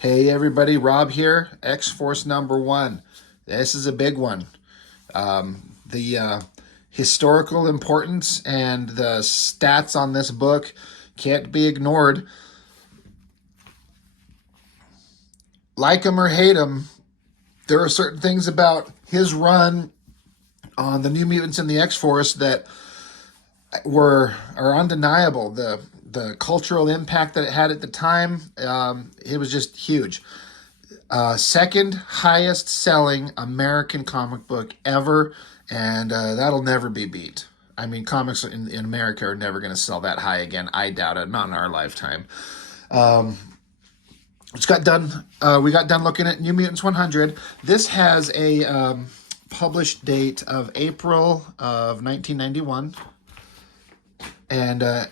Hey everybody, Rob here, X-Force #1. This is a big one. The historical importance and the stats on this book can't be ignored. Like him or hate him, there are certain things about his run on the New Mutants and the X-Force that are undeniable. The cultural impact that it had at the time, it was just huge. Second highest selling American comic book ever, and that'll never be beat. I mean, comics in America are never going to sell that high again. I doubt it. Not in our lifetime. Just got done. We got done looking at New Mutants 100. This has a published date of April of 1991, and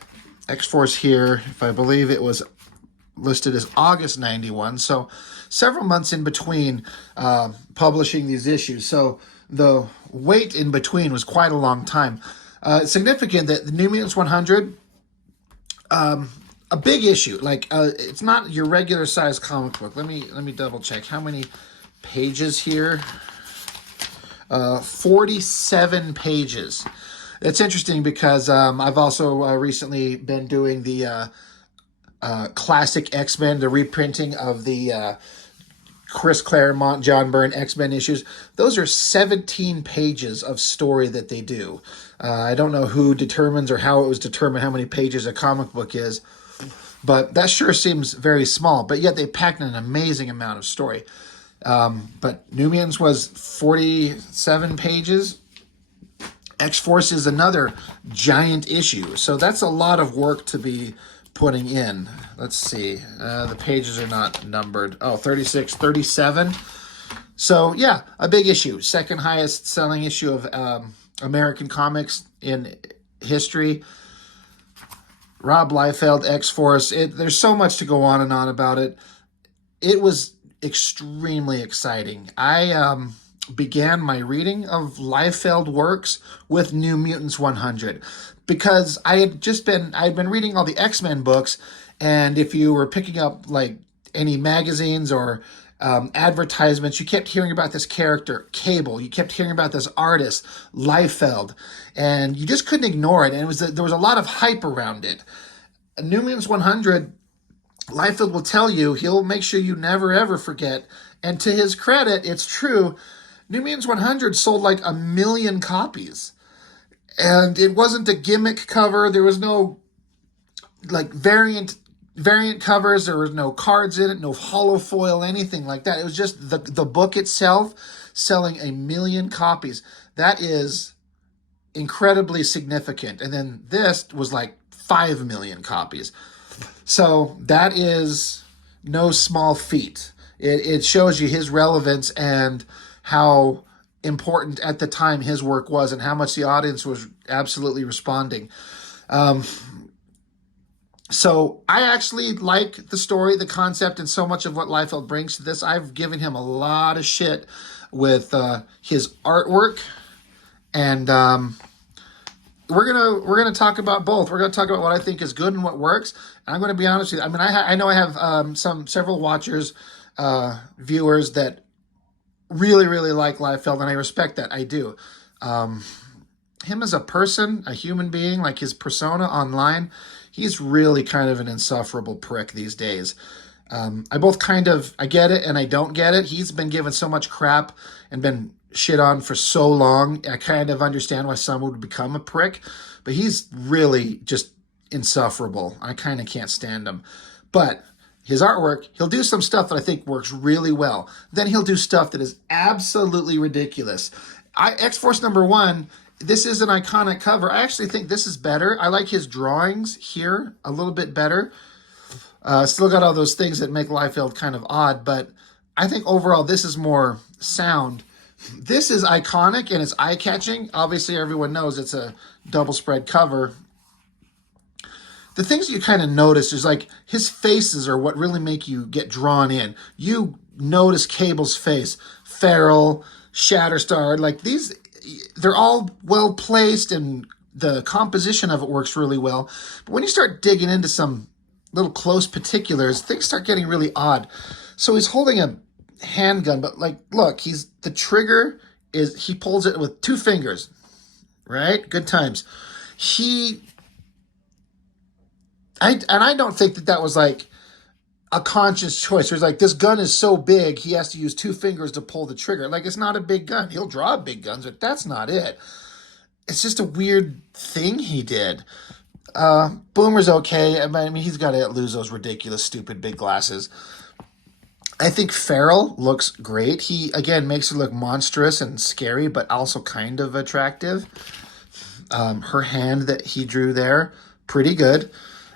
X-Force here, if I believe it was listed as August 91, so several months in between publishing these issues. So the wait in between was quite a long time. It's significant that the New Mutants 100, a big issue. Like it's not your regular size comic book. Let me double check how many pages here. 47 pages. It's interesting because I've also recently been doing the classic X-Men, the reprinting of the Chris Claremont, John Byrne X-Men issues. Those are 17 pages of story that they do. I don't know who determines or how it was determined how many pages a comic book is, but that sure seems very small. But yet they packed an amazing amount of story. But New Mutants was 47 pages. X-Force is another giant issue. So that's a lot of work to be putting in. Let's see. The pages are not numbered. Oh, 36, 37. So yeah, a big issue. Second highest selling issue of American comics in history. Rob Liefeld, X-Force. There's so much to go on and on about it. It was extremely exciting. I began my reading of Liefeld works with New Mutants 100 because I'd been reading all the X-Men books, and if you were picking up like any magazines or advertisements, you kept hearing about this character, Cable. You kept hearing about this artist, Liefeld, and you just couldn't ignore it. And there was a lot of hype around it. New Mutants 100, Liefeld will tell you, he'll make sure you never ever forget. And to his credit, it's true. New Mutants 100 sold like 1 million copies. And it wasn't a gimmick cover. There was no like variant covers. There was no cards in it, no hollow foil, anything like that. It was just the book itself selling 1 million copies. That is incredibly significant. And then this was like 5 million copies. So that is no small feat. It shows you his relevance and how important at the time his work was and how much the audience was absolutely responding. So I actually like the story, the concept, and so much of what Liefeld brings to this. I've given him a lot of shit with his artwork, and we're gonna talk about both. We're gonna talk about what I think is good and what works. And I'm gonna be honest with you. I mean, I know I have several watchers, viewers that really like Liefeld, and I respect that. I do. Him as a person, a human being, like his persona online, he's really kind of an insufferable prick these days. I get it and I don't get it. He's been given so much crap and been shit on for so long. I kind of understand why someone would become a prick, but he's really just insufferable. I kind of can't stand him. But his artwork, he'll do some stuff that I think works really well. Then he'll do stuff that is absolutely ridiculous. X-Force #1, this is an iconic cover. I actually think this is better. I like his drawings here a little bit better. Still got all those things that make Liefeld kind of odd, but I think overall this is more sound. This is iconic and it's eye-catching. Obviously, everyone knows it's a double spread cover. The things you kind of notice is like his faces are what really make you get drawn in. You notice Cable's face, Feral, Shatterstar, like these, they're all well placed and the composition of it works really well. But when you start digging into some little close particulars, things start getting really odd. So he's holding a handgun, but like, look, the trigger he pulls it with 2 fingers, right? Good times. I don't think that was like a conscious choice. There's like, this gun is so big, he has to use 2 fingers to pull the trigger. Like, it's not a big gun. He'll draw big guns, but that's not it. It's just a weird thing he did. Boomer's okay. I mean, he's got to lose those ridiculous, stupid big glasses. I think Farrell looks great. He, again, makes her look monstrous and scary, but also kind of attractive. Her hand that he drew there, pretty good.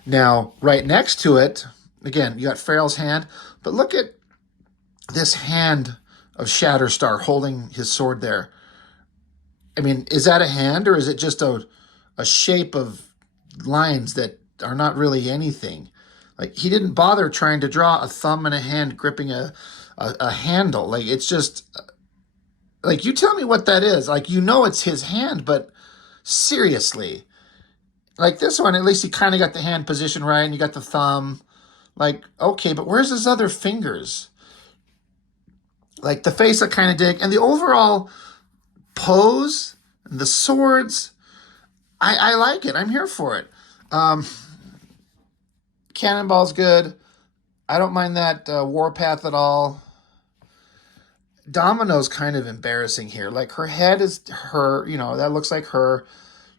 Now, right next to it, again, you got Farrell's hand, but look at this hand of Shatterstar holding his sword there. I mean, is that a hand, or is it just a shape of lines that are not really anything? Like, he didn't bother trying to draw a thumb and a hand gripping a handle. Like, it's just, like, you tell me what that is. Like, you know it's his hand, but seriously. Like, this one, at least he kind of got the hand position right, and you got the thumb. Like, okay, but where's his other fingers? Like, the face I kind of dig. And the overall pose, the swords, I like it. I'm here for it. Cannonball's good. I don't mind that Warpath at all. Domino's kind of embarrassing here. Like, her head is her, that looks like her.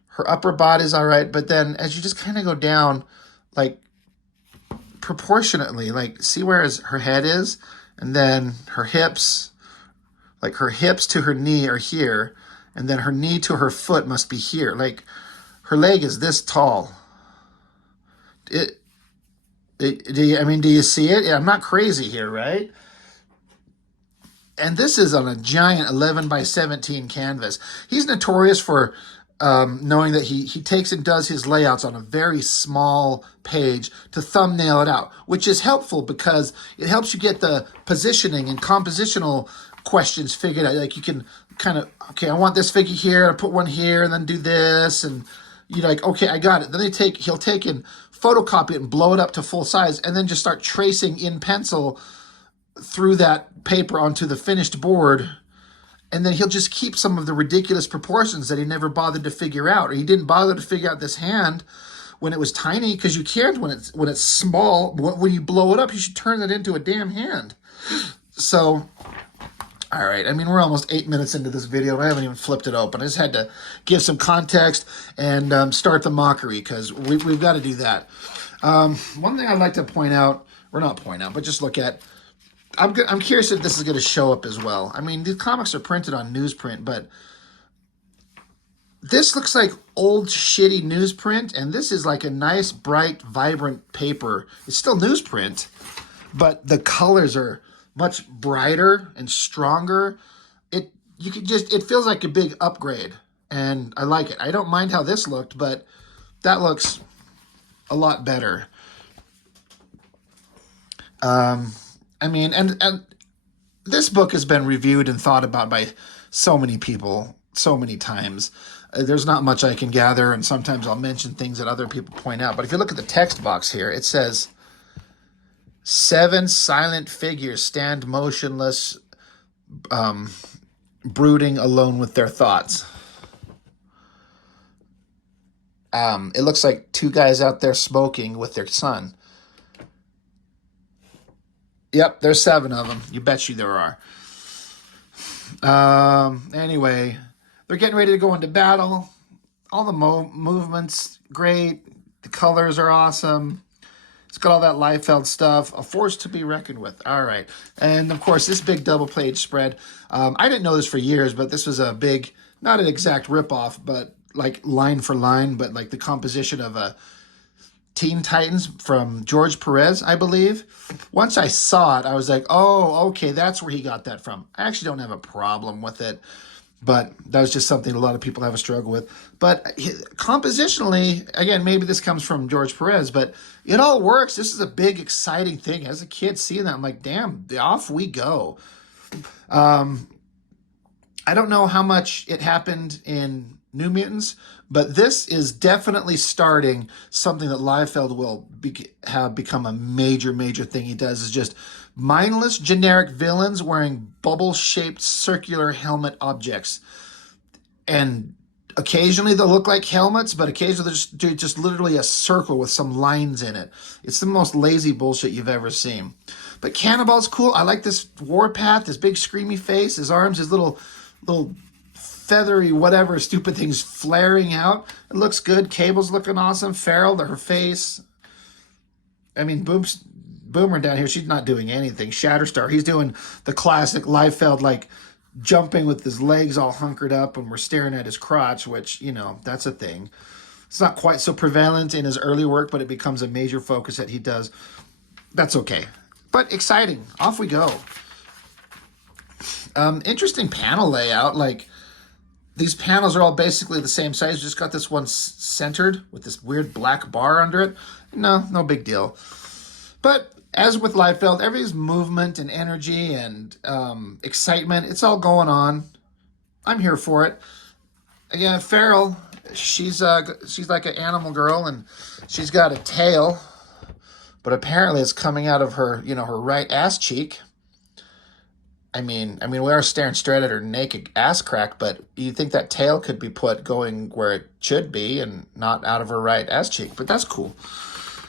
Her upper body's all right, but then as you just kind of go down, like, proportionately, like, see where her head is? And then her hips, like, her hips to her knee are here, and then her knee to her foot must be here. Like, her leg is this tall. Do you see it? Yeah, I'm not crazy here, right? And this is on a giant 11 by 17 canvas. He's notorious for knowing that he takes and does his layouts on a very small page to thumbnail it out, which is helpful because it helps you get the positioning and compositional questions figured out. Like, you can kind of, okay, I want this figure here, I put one here, and then do this, and you're like, okay, I got it. Then he'll take and photocopy it and blow it up to full size, and then just start tracing in pencil through that paper onto the finished board. And then he'll just keep some of the ridiculous proportions that he never bothered to figure out. Or he didn't bother to figure out this hand when it was tiny, because you can't when it's small. When you blow it up, you should turn it into a damn hand. So, all right. I mean, we're almost 8 minutes into this video. I haven't even flipped it open. I just had to give some context and start the mockery, because we've got to do that. One thing I'd like to point out, or not point out, but just look at, I'm curious if this is going to show up as well. I mean, these comics are printed on newsprint, but this looks like old shitty newsprint, and this is like a nice, bright, vibrant paper. It's still newsprint, but the colors are much brighter and stronger. It feels like a big upgrade, and I like it. I don't mind how this looked, but that looks a lot better. I mean, and this book has been reviewed and thought about by so many people so many times. There's not much I can gather, and sometimes I'll mention things that other people point out. But if you look at the text box here, it says, 7 silent figures stand motionless, brooding alone with their thoughts. It looks like 2 guys out there smoking with their son. Yep, there's 7 of them. You bet you there are. Anyway, they're getting ready to go into battle. All the movements, great. The colors are awesome. It's got all that Liefeld stuff. A force to be reckoned with. All right. And, of course, this big double-page spread. I didn't know this for years, but this was a big, not an exact ripoff, but like line for line, but like the composition of a Teen Titans from George Perez, I believe. Once I saw it, I was like, oh, okay, that's where he got that from. I actually don't have a problem with it, but that was just something a lot of people have a struggle with. But compositionally, again, maybe this comes from George Perez, but it all works. This is a big, exciting thing. As a kid seeing that, I'm like, damn, off we go. I don't know how much it happened in New Mutants, but this is definitely starting something that Liefeld will have become a major, major thing he does, is just mindless generic villains wearing bubble-shaped circular helmet objects. And occasionally they'll look like helmets, but occasionally they'll just do just literally a circle with some lines in it. It's the most lazy bullshit you've ever seen. But Cannibal's cool. I like this Warpath, his big screamy face, his arms, his little feathery whatever stupid things flaring out. It looks good. Cable's looking awesome. Feral, her face. I mean, Boomer down here, she's not doing anything. Shatterstar, he's doing the classic Liefeld, like jumping with his legs all hunkered up and we're staring at his crotch, which, you know, that's a thing. It's not quite so prevalent in his early work, but it becomes a major focus that he does. That's okay. But exciting. Off we go. Interesting panel layout. Like, these panels are all basically the same size. Just got this one centered with this weird black bar under it. No big deal. But as with Liefeld, everybody's movement and energy and excitement, it's all going on. I'm here for it. Again, Feral, she's like an animal girl, and she's got a tail, but apparently it's coming out of her, her right ass cheek. I mean, we are staring straight at her naked ass crack, but you think that tail could be put going where it should be and not out of her right ass cheek, but that's cool.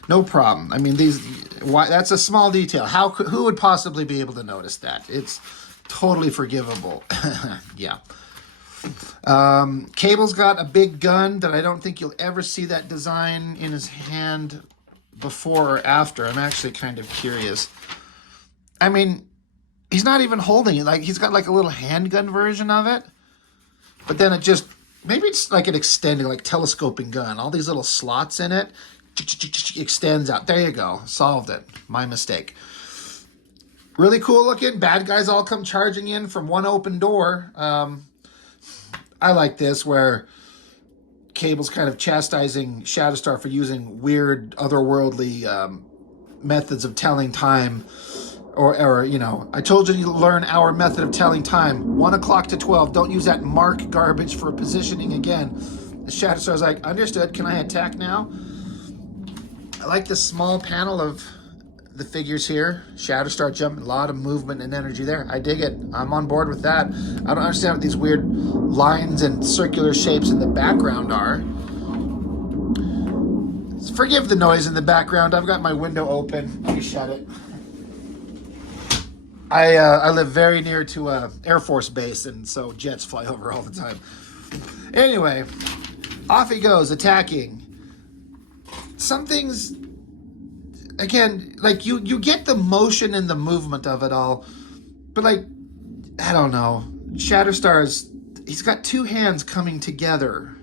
No problem. I mean, that's a small detail. Who would possibly be able to notice that? It's totally forgivable. Yeah. Cable's got a big gun that I don't think you'll ever see that design in his hand before or after. I'm actually kind of curious. I mean, he's not even holding it. Like, he's got like a little handgun version of it, but then maybe it's like an extending, like telescoping gun. All these little slots in it. Extends out. There you go. Solved it. My mistake. Really cool looking. Bad guys all come charging in from one open door. I like this, where Cable's kind of chastising Shatterstar for using weird, otherworldly methods of telling time. Or I told you to learn our method of telling time. 1 o'clock to 12. Don't use that mark garbage for positioning again. Shatterstar's like, understood. Can I attack now? I like this small panel of the figures here. Shatterstar jumping, a lot of movement and energy there. I dig it. I'm on board with that. I don't understand what these weird lines and circular shapes in the background are. Forgive the noise in the background. I've got my window open. Let me shut it. I live very near to a Air Force base, and so jets fly over all the time. Anyway, off he goes, attacking. Some things, again, like you get the motion and the movement of it all, but like, I don't know. Shatterstar he's got two hands coming together,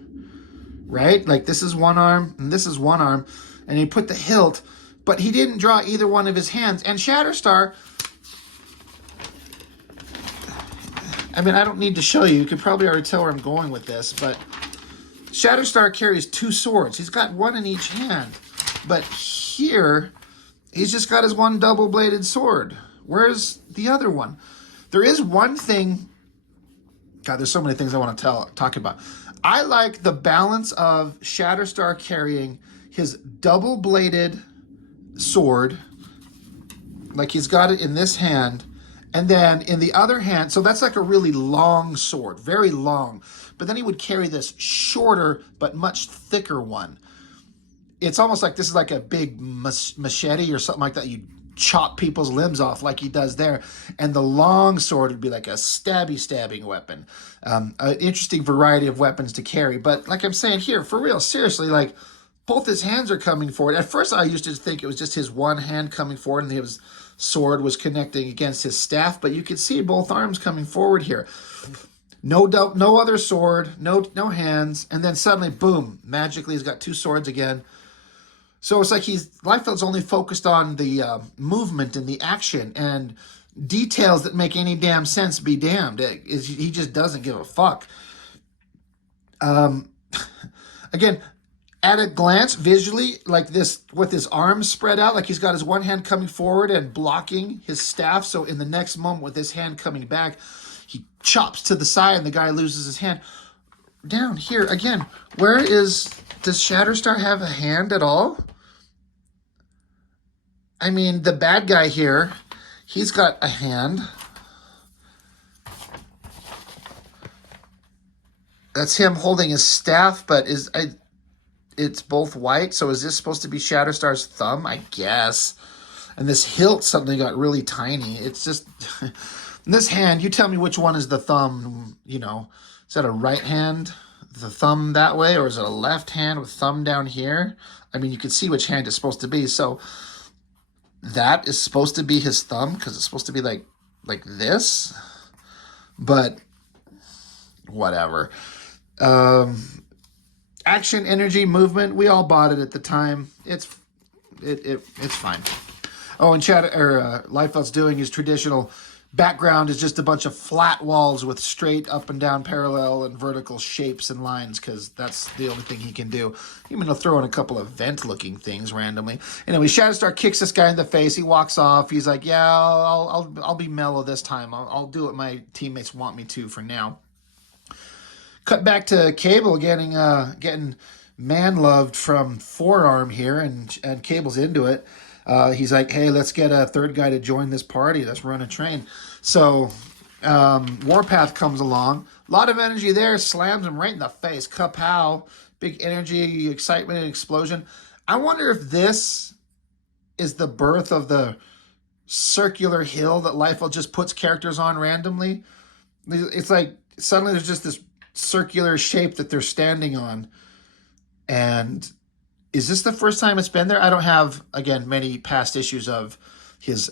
right? Like, this is one arm and this is one arm, and he put the hilt, but he didn't draw either one of his hands. And Shatterstar, I mean, I don't need to show you. You can probably already tell where I'm going with this, but Shatterstar carries two swords. He's got one in each hand. But here, he's just got his one double-bladed sword. Where's the other one? There is one thing. God, there's so many things I want to talk about. I like the balance of Shatterstar carrying his double-bladed sword, like he's got it in this hand, and then in the other hand, so that's like a really long sword, very long. But then he would carry this shorter but much thicker one. It's almost like this is like a big machete or something like that. You chop people's limbs off like he does there. And the long sword would be like a stabbing weapon. An interesting variety of weapons to carry. But like I'm saying here, for real, seriously, like both his hands are coming forward. At first I used to think it was just his one hand coming forward and his sword was connecting against his staff. But you can see both arms coming forward here. No other sword, no hands. And then suddenly, boom, magically he's got two swords again. So it's like Liefeld's only focused on the movement and the action, and details that make any damn sense be damned. He just doesn't give a fuck. Again, at a glance, visually, like this, with his arms spread out, like he's got his one hand coming forward and blocking his staff. So in the next moment, with his hand coming back, he chops to the side and the guy loses his hand. down here again. Does Shatterstar have a hand at all? I mean, the bad guy here, he's got a hand. That's him holding his staff, but it's both white. So is this supposed to be Shatterstar's thumb? I guess. And this hilt suddenly got really tiny. It's just this hand. You tell me which one is the thumb. You know, is that a right hand, the thumb that way, or is it a left hand with thumb down here? I mean, you can see which hand it's supposed to be. So that is supposed to be his thumb because it's supposed to be like this, but whatever. Action, energy, movement. We all bought it at the time. It's fine. Oh, and Liefeld's doing his traditional background is just a bunch of flat walls with straight up and down parallel and vertical shapes and lines because that's the only thing he can do. Even he'll throw in a couple of vent-looking things randomly. Anyway, Shatterstar kicks this guy in the face. He walks off. He's like, "Yeah, I'll be mellow this time. I'll do what my teammates want me to for now." Cut back to Cable getting man-loved from Forearm here, and Cable's into it. He's like, "Hey, let's get a third guy to join this party. Let's run a train." So Warpath comes along. A lot of energy there. Slams him right in the face. Kapow. Big energy, excitement, and explosion. I wonder if this is the birth of the circular hill that Liefeld just puts characters on randomly. It's like suddenly there's just this circular shape that they're standing on. And is this the first time it's been there? I don't have, again, many past issues of his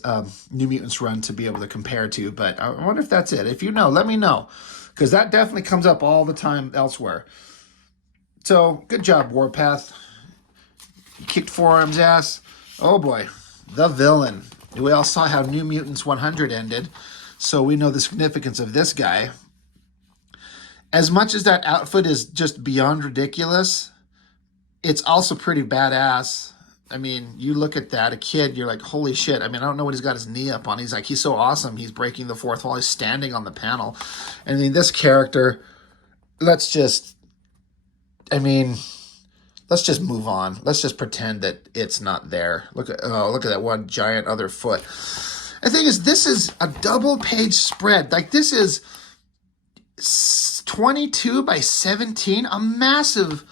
New Mutants run to be able to compare to, but I wonder if that's it. If you know, let me know, because that definitely comes up all the time elsewhere. So, good job, Warpath. You kicked Forearm's ass. Oh boy, the villain. We all saw how New Mutants 100 ended, so we know the significance of this guy. As much as that outfit is just beyond ridiculous, it's also pretty badass. I mean, you look at that, a kid, you're like, holy shit. I mean, I don't know what he's got his knee up on. He's like, he's so awesome. He's breaking the fourth wall. He's standing on the panel. I mean, this character, let's just move on. Let's just pretend that it's not there. Look at that one giant other foot. The thing is, this is a double page spread. Like, this is 22 by 17, a massive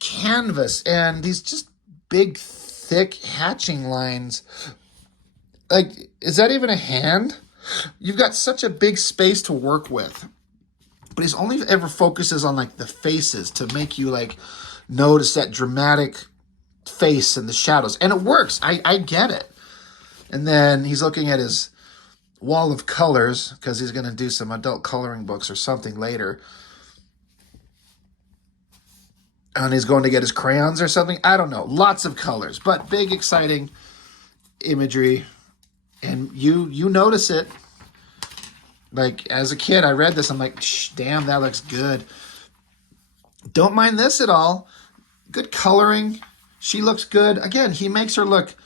canvas, and these just big, thick hatching lines. Like, is that even a hand? You've got such a big space to work with, but he's only ever focuses on like the faces to make you like notice that dramatic face and the shadows, and it works. I get it. And then he's looking at his wall of colors because he's going to do some adult coloring books or something later. And he's going to get his crayons or something. I don't know. Lots of colors, but big, exciting imagery. And you notice it. Like, as a kid, I read this. I'm like, damn, that looks good. Don't mind this at all. Good coloring. She looks good. Again, he makes her look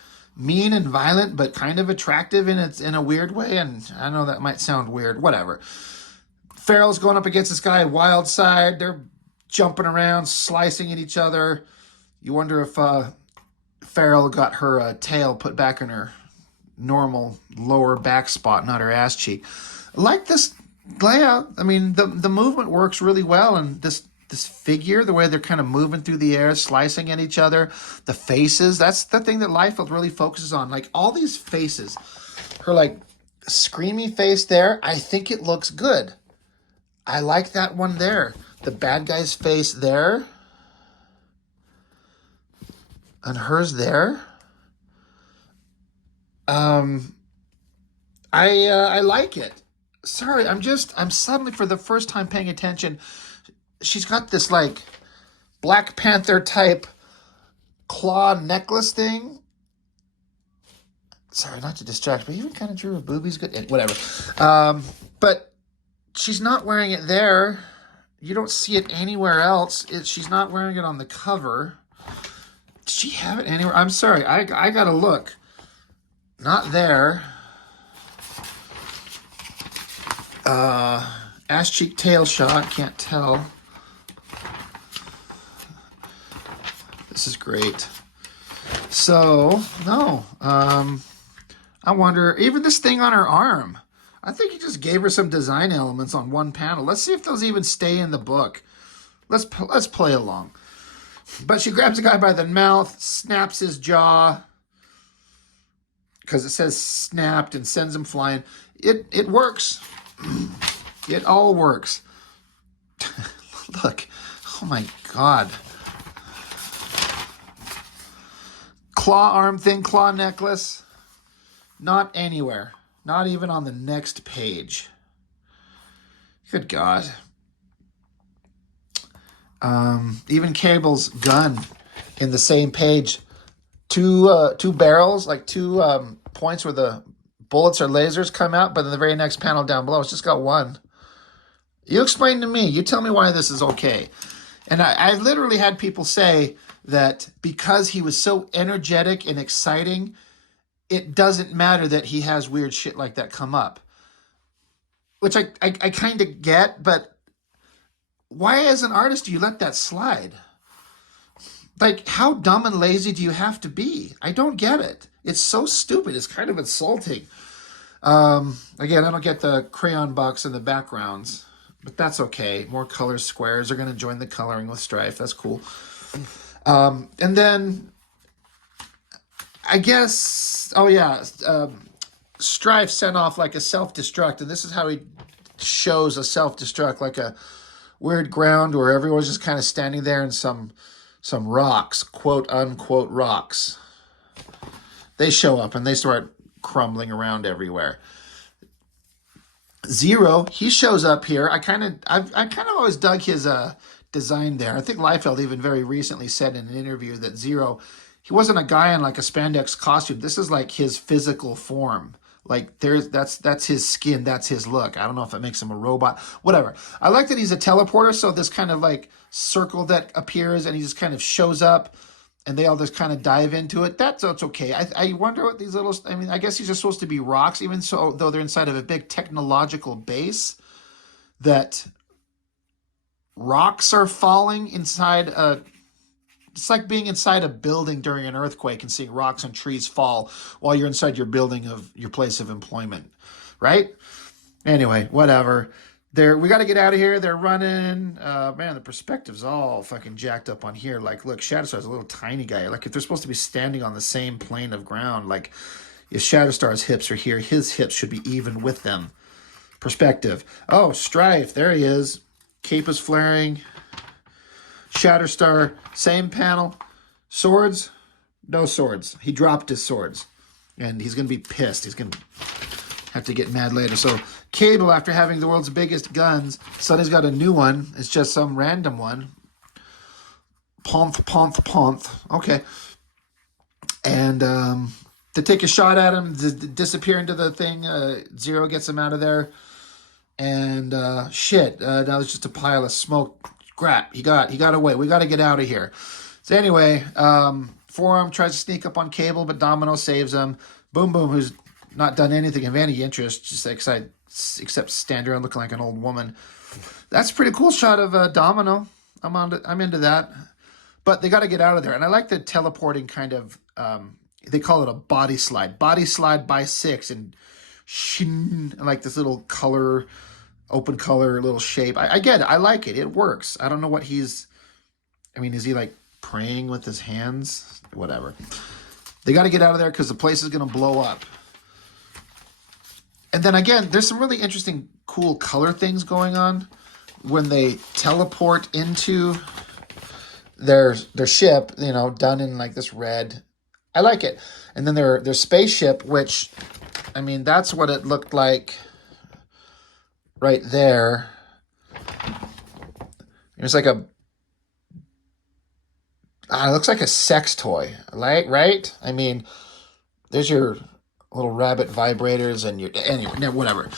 mean and violent, but kind of attractive in a weird way. And I know that might sound weird. Whatever. Farrell's going up against this guy, Wildside. They're jumping around, slicing at each other. You wonder if Farrell got her tail put back in her normal lower back spot, not her ass cheek. I like this layout. I mean, the movement works really well, and this figure, the way they're kind of moving through the air, slicing at each other, the faces, that's the thing that Liefeld really focuses on. Like, all these faces, her like screamy face there, I think it looks good. I like that one there. The bad guy's face there. And hers there. I like it. Sorry, I'm suddenly for the first time paying attention. She's got this like Black Panther type claw necklace thing. Sorry, not to distract, but even kind of drew her boobies good. Whatever. But she's not wearing it there. You don't see it anywhere else. She's not wearing it on the cover. Did she have it anywhere? I'm sorry. I gotta look. Not there. Ass cheek tail shot. Can't tell. is great. So, no. I wonder, even this thing on her arm. I think he just gave her some design elements on one panel. Let's see if those even stay in the book. Let's play along. But she grabs the guy by the mouth, snaps his jaw, because it says snapped, and sends him flying. It works. It all works. Look. Oh my God. Claw arm thing, claw necklace. Not anywhere. Not even on the next page. Good God. Even Cable's gun in the same page. Two barrels, like two points where the bullets or lasers come out, but in the very next panel down below, it's just got one. You explain to me. You tell me why this is okay. And I literally had people say that because he was so energetic and exciting, it doesn't matter that he has weird shit like that come up. Which I kind of get, but why as an artist do you let that slide? Like, how dumb and lazy do you have to be? I don't get it. It's so stupid. It's kind of insulting. Again, I don't get the crayon box in the backgrounds, but that's okay. More color squares are going to join the coloring with Strife. That's cool. And then, I guess, Strife sent off like a self-destruct, and this is how he shows a self-destruct, like a weird ground where everyone's just kind of standing there in some rocks, quote-unquote rocks. They show up, and they start crumbling around everywhere. Zero, he shows up here. I've kind of always dug his design there. I think Liefeld even very recently said in an interview that Zero, he wasn't a guy in like a spandex costume. This is like his physical form. Like that's his skin, that's his look. I don't know if it makes him a robot, whatever. I like that he's a teleporter, so this kind of like circle that appears and he just kind of shows up and they all just kind of dive into it. That's okay. I wonder what these little, I mean, I guess these are supposed to be rocks, even so, though they're inside of a big technological base, that rocks are falling inside a, it's like being inside a building during an earthquake and seeing rocks and trees fall while you're inside your building of your place of employment, right? Anyway, whatever. We got to get out of here. They're running. Man, the perspective's all fucking jacked up on here. Like, look, Shatterstar's a little tiny guy. Like, if they're supposed to be standing on the same plane of ground, like, if Shatterstar's hips are here, his hips should be even with them. Perspective. Oh, Strife. There he is. Cape is flaring. Shatterstar, same panel. Swords, no swords. He dropped his swords. And he's going to be pissed. He's going to have to get mad later. So Cable, after having the world's biggest guns, suddenly's got a new one. It's just some random one. Ponth. Okay. And to take a shot at him, disappear into the thing. Zero gets him out of there. And now it's just a pile of smoke. Crap, he got away. We got to get out of here. So anyway, Forum tries to sneak up on Cable, but Domino saves him. Boom Boom, who's not done anything of any interest, just except stand around looking like an old woman. That's a pretty cool shot of Domino. I'm into that. But they got to get out of there. And I like the teleporting kind of, they call it a body slide. Body slide by 6 and shin, like this little color, open color little shape. I get it. I like it. It works. I don't know what is he like praying with his hands? Whatever. They got to get out of there because the place is going to blow up. And then again, there's some really interesting, cool color things going on when they teleport into their ship, done in like this red. I like it. And then their spaceship, which, that's what it looked like right there. It's like it looks like a sex toy, right? There's your little rabbit vibrators and anyway, whatever.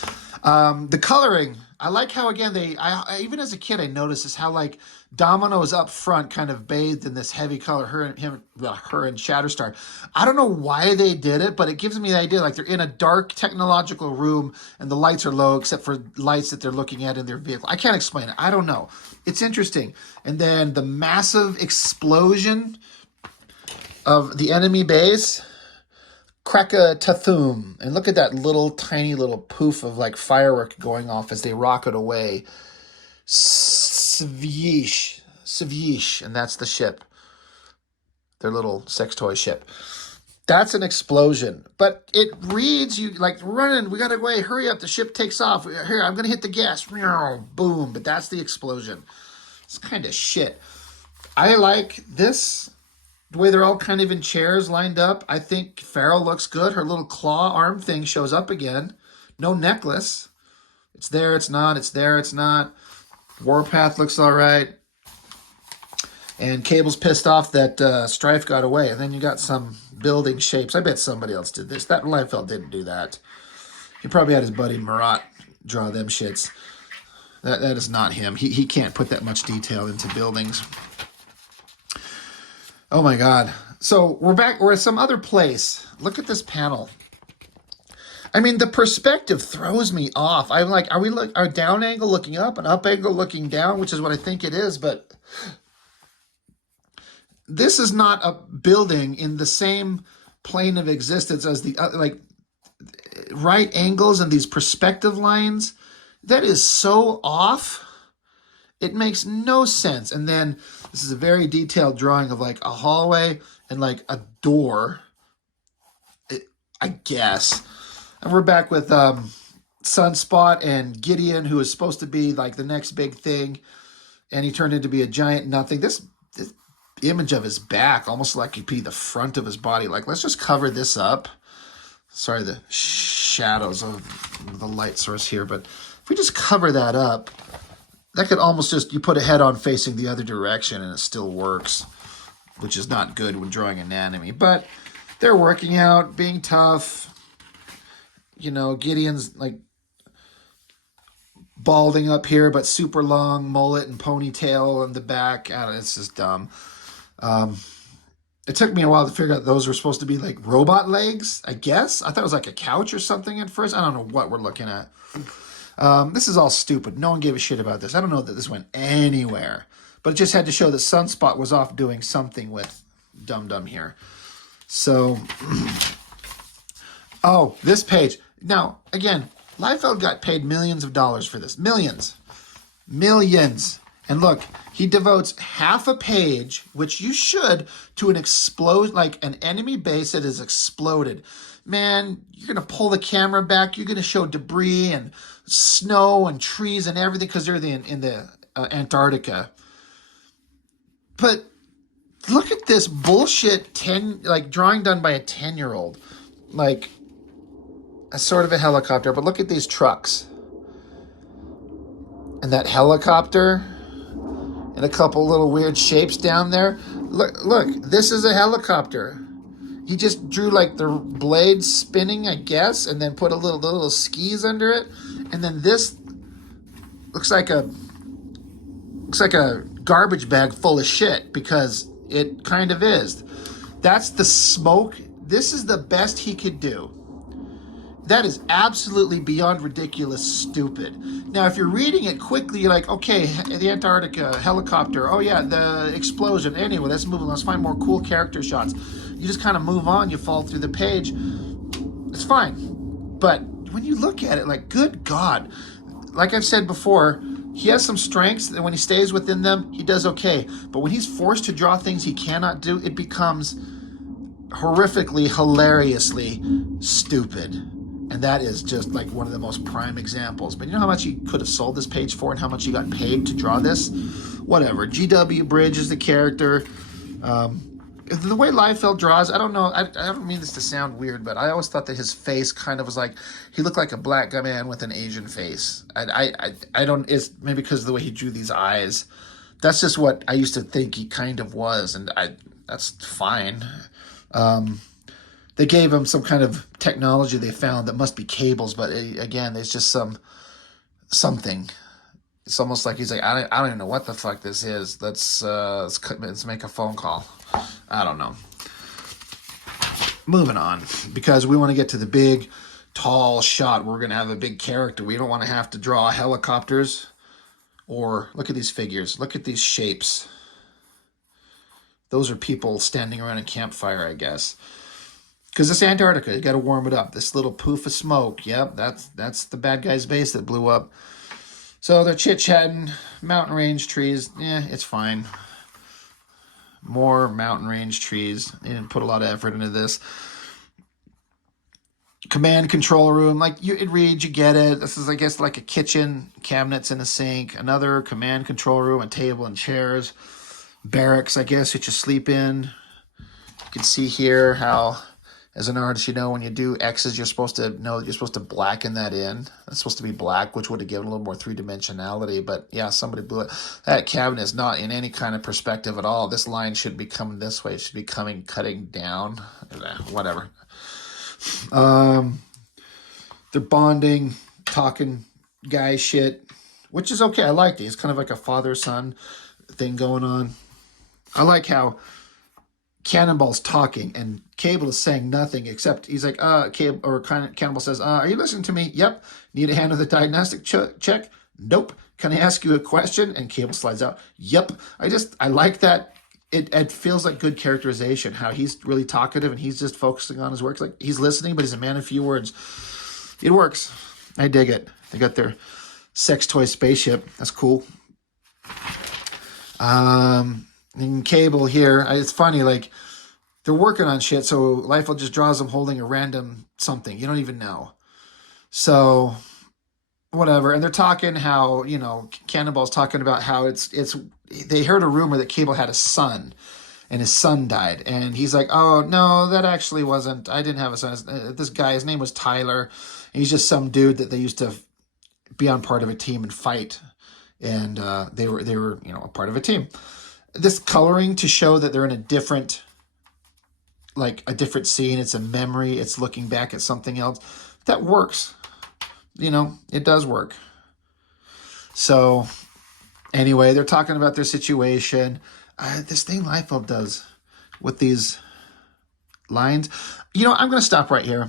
The coloring, I like how, again, I even as a kid, I noticed this, how like Domino is up front, kind of bathed in this heavy color, her and Shatterstar. I don't know why they did it, but it gives me the idea like they're in a dark technological room and the lights are low except for lights that they're looking at in their vehicle. I can't explain it. I don't know. It's interesting. And then the massive explosion of the enemy base, Krakatoa. And look at that little tiny little poof of like firework going off as they rocket away. Svish, and that's the ship. Their little sex toy ship. That's an explosion. But it reads you like, running, we gotta go away, hurry up, the ship takes off. Here, I'm gonna hit the gas. Boom, but that's the explosion. It's kind of shit. I like this, the way they're all kind of in chairs lined up. I think Farrell looks good. Her little claw arm thing shows up again. No necklace. It's there, it's not. It's there, it's not. Warpath looks all right. And Cable's pissed off that Strife got away. And then you got some building shapes. I bet somebody else did this. That Liefeld didn't do that. He probably had his buddy Marat draw them shits. That is not him. He can't put that much detail into buildings. Oh my God. So we're back. We're at some other place. Look at this panel. I mean, the perspective throws me off. I'm like, are down angle looking up, an up angle looking down, which is what I think it is, but this is not a building in the same plane of existence as the like right angles and these perspective lines. That is so off. It makes no sense. And then this is a very detailed drawing of like a hallway and like a door, I guess. And we're back with Sunspot and Gideon, who is supposed to be like the next big thing. And he turned into be a giant nothing. This image of his back, almost like he'd be the front of his body. Like, let's just cover this up. Sorry, the shadows of the light source here. But if we just cover that up, that could almost just, you put a head on facing the other direction and it still works, which is not good when drawing anatomy. But they're working out, being tough. You know, Gideon's like balding up here, but super long mullet and ponytail in the back. I don't know, it's just dumb. It took me a while to figure out those were supposed to be like robot legs, I guess. I thought it was like a couch or something at first. I don't know what we're looking at. This is all stupid. No one gave a shit about this. I don't know that this went anywhere. But it just had to show that Sunspot was off doing something with Dum Dum here. So, oh, this page. Now, again, Liefeld got paid millions of dollars for this. Millions. Millions. And look, he devotes half a page, which you should, to an explode, like an enemy base that has exploded. Man, you're going to pull the camera back. You're going to show debris and snow and trees and everything because they're in the Antarctica. But look at this bullshit drawing done by a 10-year-old. Like a sort of a helicopter. But look at these trucks. And that helicopter. And a couple little weird shapes down there. Look, this is a helicopter. He just drew like the blades spinning, I guess, and then put a little skis under it. And then this looks like a garbage bag full of shit, because it kind of is. That's the smoke. This is the best he could do. That is absolutely beyond ridiculous stupid. Now, if you're reading it quickly, you're like, okay, the Antarctica, helicopter, oh yeah, the explosion. Anyway, let's move on. Let's find more cool character shots. You just kind of move on. You fall through the page. It's fine. But when you look at it, like, good God. Like I've said before, he has some strengths, and when he stays within them, he does okay. But when he's forced to draw things he cannot do, it becomes horrifically, hilariously stupid. And that is just like one of the most prime examples. But you know how much he could have sold this page for and how much he got paid to draw this? Whatever. GW Bridge is the character. The way Liefeld draws, I don't know. I don't mean this to sound weird, but I always thought that his face kind of was like, he looked like a black man with an Asian face. I don't, it's maybe because of the way he drew these eyes. That's just what I used to think he kind of was. And that's fine. They gave him some kind of technology they found that must be cables, but again, it's just something. It's almost like he's like, I don't even know what the fuck this is. Let's make a phone call. I don't know. Moving on, because we want to get to the big, tall shot. We're going to have a big character. We don't want to have to draw helicopters or look at these figures. Look at these shapes. Those are people standing around a campfire, I guess. Because it's Antarctica, you got to warm it up. This little poof of smoke, yep, that's the bad guy's base that blew up. So they're chit-chatting, mountain range trees, it's fine. More mountain range trees. They didn't put a lot of effort into this. Command control room, like it reads, you get it. This is, I guess, like a kitchen, cabinets and a sink. Another command control room, a table and chairs. Barracks, I guess, that you sleep in. You can see here how, as an artist, when you do X's, you're supposed to know that you're supposed to blacken that in. That's supposed to be black, which would have given a little more three-dimensionality. But yeah, somebody blew it. That cabinet is not in any kind of perspective at all. This line should be coming this way. It should be cutting down. Whatever. They're bonding, talking guy shit, which is okay. I like these. It's kind of like a father-son thing going on. I like how Cannonball's talking and Cable is saying nothing except he's like, Cannonball says, are you listening to me? Yep. Need a hand with a diagnostic check? Nope. Can I ask you a question? And Cable slides out. Yep. I like that. It feels like good characterization, how he's really talkative and he's just focusing on his work. It's like he's listening, but he's a man of few words. It works. I dig it. They got their sex toy spaceship. That's cool. And Cable here, it's funny, like, they're working on shit, so Liefeld just draws them holding a random something. You don't even know. So, whatever. And they're talking how, Cannonball's talking about how they heard a rumor that Cable had a son, and his son died. And he's like, oh, no, that actually wasn't, I didn't have a son. This guy, his name was Tyler, and he's just some dude that they used to be on part of a team and fight. And they were a part of a team. This coloring to show that they're in a different scene. It's a memory. It's looking back at something else. That works. It does work. So anyway, they're talking about their situation. This thing Liefeld does with these lines. I'm going to stop right here.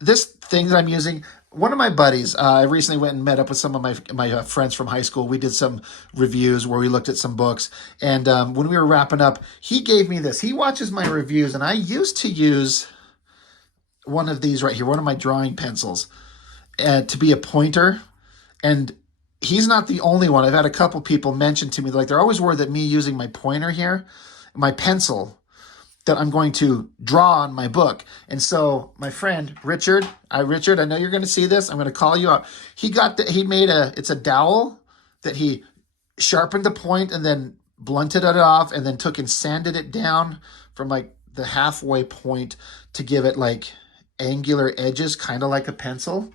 This thing that I'm using, one of my buddies, I recently went and met up with some of my friends from high school. We did some reviews where we looked at some books. And when we were wrapping up, he gave me this. He watches my reviews, and I used to use one of these right here, one of my drawing pencils, to be a pointer. And he's not the only one. I've had a couple people mention to me, like, they're always worried that me using my pointer here, my pencil, that I'm going to draw on my book. And so my friend, Richard, I know you're going to see this. I'm going to call you out. It's a dowel that he sharpened the point and then blunted it off and then took and sanded it down from like the halfway point to give it like angular edges, kind of like a pencil.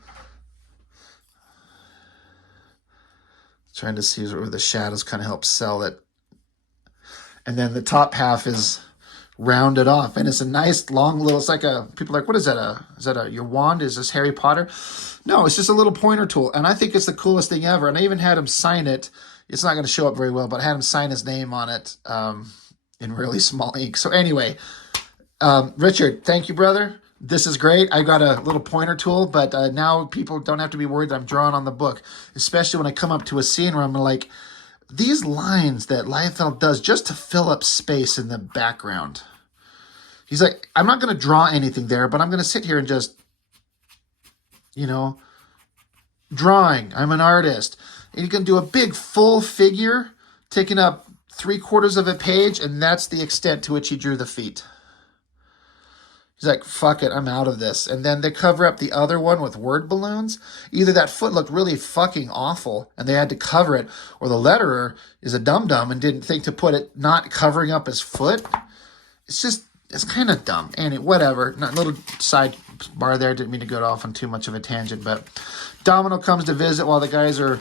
Trying to see where the shadows kind of help sell it. And then the top half is rounded off, and it's a nice long little, it's like people are like, what is that, your wand? Is this Harry Potter? No, it's just a little pointer tool, and I think it's the coolest thing ever. And I even had him sign it. It's not going to show up very well, but I had him sign his name on it in really small ink. So anyway, Richard, thank you, brother. This is great. I got a little pointer tool, but now people don't have to be worried that I'm drawing on the book, especially when I come up to a scene where I'm like, these lines that Liefeld does just to fill up space in the background. He's like, I'm not going to draw anything there, but I'm going to sit here and just, drawing. I'm an artist. And you can do a big full figure taking up 3/4 of a page, and that's the extent to which he drew the feet. He's like, fuck it, I'm out of this. And then they cover up the other one with word balloons. Either that foot looked really fucking awful and they had to cover it, or the letterer is a dum-dum and didn't think to put it not covering up his foot. It's kind of dumb. And whatever. Not little side bar there. Didn't mean to go off on too much of a tangent. But Domino comes to visit while the guys are,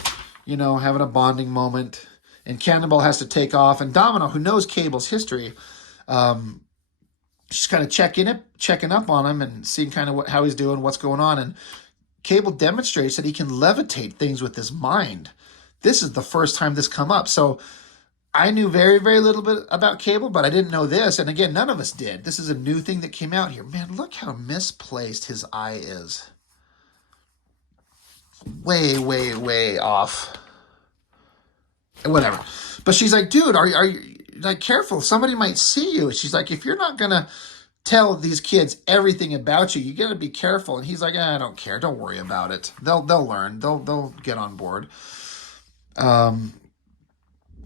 having a bonding moment. And Cannonball has to take off. And Domino, who knows Cable's history, she's kind of checking up on him and seeing kind of how he's doing, what's going on. And Cable demonstrates that he can levitate things with his mind. This is the first time this come up. So I knew very, very little bit about Cable, but I didn't know this. And again, none of us did. This is a new thing that came out here. Man, look how misplaced his eye is. Way, way, way off. whatever. But she's like, dude, are you like careful? Somebody might see you. She's like, if you're not gonna tell these kids everything about you, you gotta be careful. And he's like, I don't care. Don't worry about it. They'll learn. They'll get on board.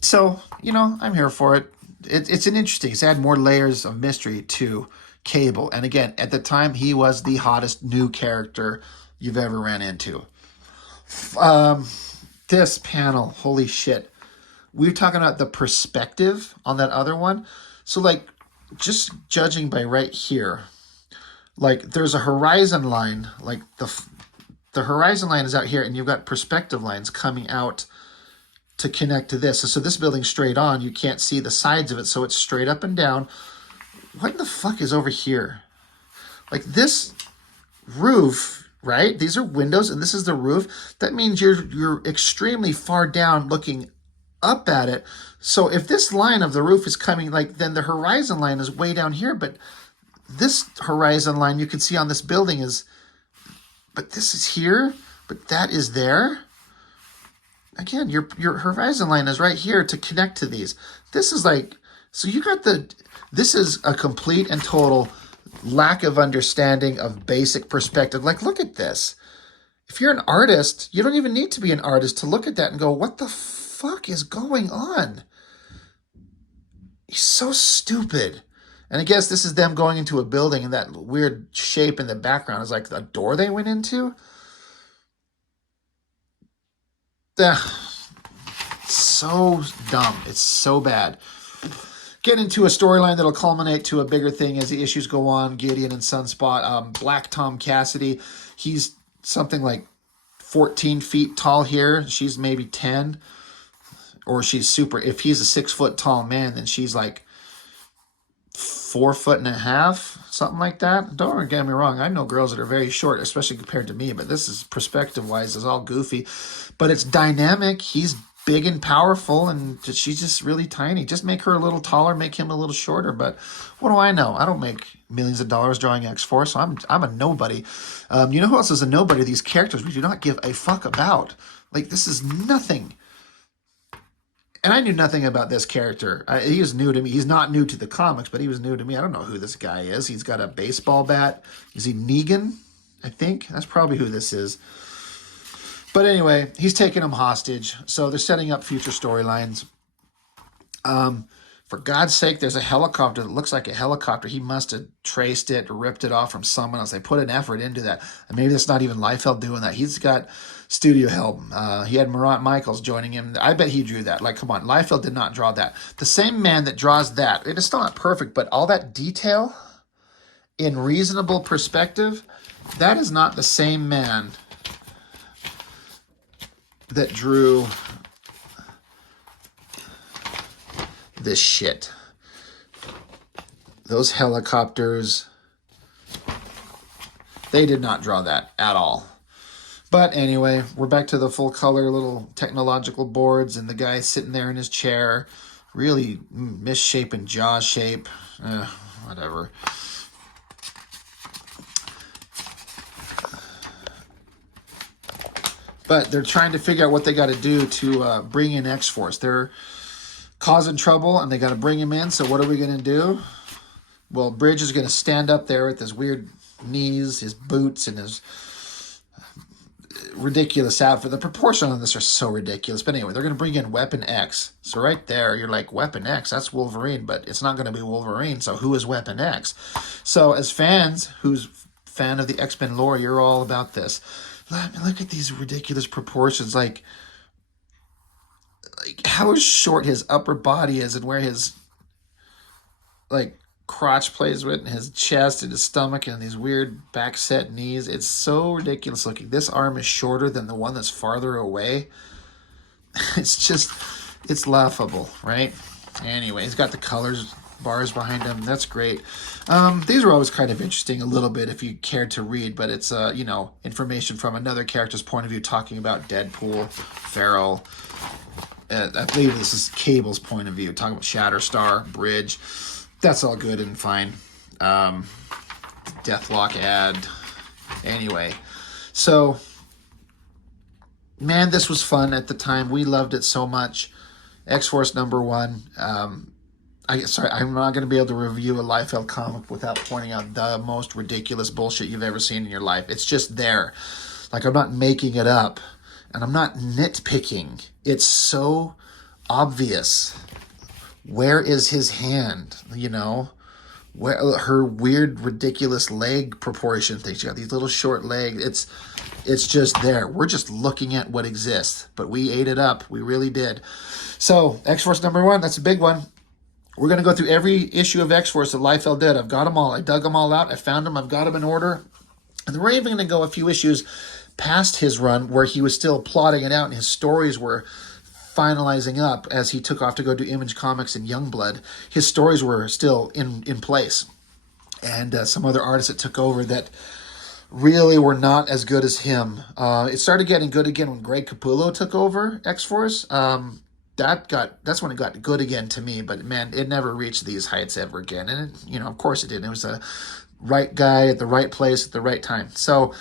So I'm here for it. It's an interesting. It's add more layers of mystery to Cable. And again, at the time, he was the hottest new character you've ever ran into. This panel, holy shit. We were talking about the perspective on that other one. So, like, just judging by right here, like, there's a horizon line. Like, the horizon line is out here, and you've got perspective lines coming out to connect to this. So this building's straight on. You can't see the sides of it, so it's straight up and down. What the fuck is over here? Like, this roof, right? These are windows, and this is the roof. That means you're extremely far down looking up at it. So if this line of the roof is coming, like, then the horizon line is way down here, but this horizon line you can see on this building is, but this is here, but that is there. Again, your horizon line is right here to connect to these. This is like, so you got this is a complete and total lack of understanding of basic perspective. Like, look at this. If you're an artist, you don't even need to be an artist to look at that and go, what the fuck is going on? He's so stupid. And I guess this is them going into a building, and that weird shape in the background is like the door they went into. So dumb. It's so bad. Get into a storyline that'll culminate to a bigger thing as the issues go on. Gideon and Sunspot. Black Tom Cassidy. He's something like 14 feet tall here. She's maybe 10. Or she's super. If he's a 6 foot tall man, then she's like 4.5 feet, something like that. Don't get me wrong. I know girls that are very short, especially compared to me, but this is perspective-wise is all goofy. But it's dynamic. He's big and powerful, and she's just really tiny. Just make her a little taller, make him a little shorter. But what do I know? I don't make millions of dollars drawing X-Force, so I'm a nobody. You know who else is a nobody? These characters we do not give a fuck about. Like, this is nothing. And I knew nothing about this character. He was new to me. He's not new to the comics, but he was new to me. I don't know who this guy is. He's got a baseball bat. Is he Negan? I think. That's probably who this is. But anyway, he's taking him hostage. So they're setting up future storylines. For God's sake, there's a helicopter that looks like a helicopter. He must have traced it or ripped it off from someone else. They put an effort into that. And maybe that's not even Liefeld doing that. He's got studio help. He had Morant Michaels joining him. I bet he drew that. Like, come on, Liefeld did not draw that. The same man that draws that, it is still not perfect, but all that detail in reasonable perspective, that is not the same man that drew this shit. Those helicopters, they did not draw that at all. But anyway, we're back to the full color little technological boards, and the guy sitting there in his chair, really misshapen jaw shape. Whatever. But they're trying to figure out what they got to do to bring in X-Force. They're causing trouble, and they got to bring him in. So what are we going to do? Well, Bridge is going to stand up there with his weird knees, his boots, and his ridiculous outfit. The proportions on this are so ridiculous. But anyway, they're going to bring in Weapon X. So right there, you're like, Weapon X, that's Wolverine, but it's not going to be Wolverine. So who is Weapon X? So as fans, who's fan of the X-Men lore, you're all about this. Look at these ridiculous proportions. Like how short his upper body is, and where his like crotch plays with, and his chest and his stomach, and these weird back set knees. It's so ridiculous looking. This arm is shorter than the one that's farther away. It's laughable, right? Anyway, he's got the colors bars behind him. That's great. These are always kind of interesting a little bit if you cared to read, but it's information from another character's point of view, talking about Deadpool, Pharaoh. I believe this is Cable's point of view, talking about Shatterstar, Bridge. That's all good and fine. Deathlock ad. Anyway, so, man, this was fun at the time. We loved it so much. X-Force #1. Sorry, I'm not going to be able to review a Liefeld comic without pointing out the most ridiculous bullshit you've ever seen in your life. It's just there. Like, I'm not making it up, and I'm not nitpicking. It's so obvious. Where is his hand? You know, where her weird, ridiculous leg proportion thing. She got these little short legs. It's just there. We're just looking at what exists, but we ate it up. We really did. So, X-Force #1, that's a big one. We're going to go through every issue of X-Force that Liefeld did. I've got them all. I dug them all out. I found them. I've got them in order. And then we're even going to go a few issues past his run where he was still plotting it out and his stories were finalizing up as he took off to go do Image Comics and Youngblood. His stories were still in place. And some other artists that took over that really were not as good as him. It started getting good again when Greg Capullo took over X-Force. That's when it got good again to me, but man, it never reached these heights ever again. And of course it didn't. It was a right guy at the right place at the right time. So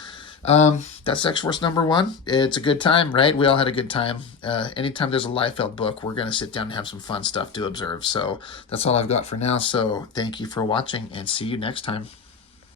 that's X-Force #1. It's a good time, right? We all had a good time. Anytime there's a Liefeld book, we're going to sit down and have some fun stuff to observe. So that's all I've got for now. So thank you for watching and see you next time.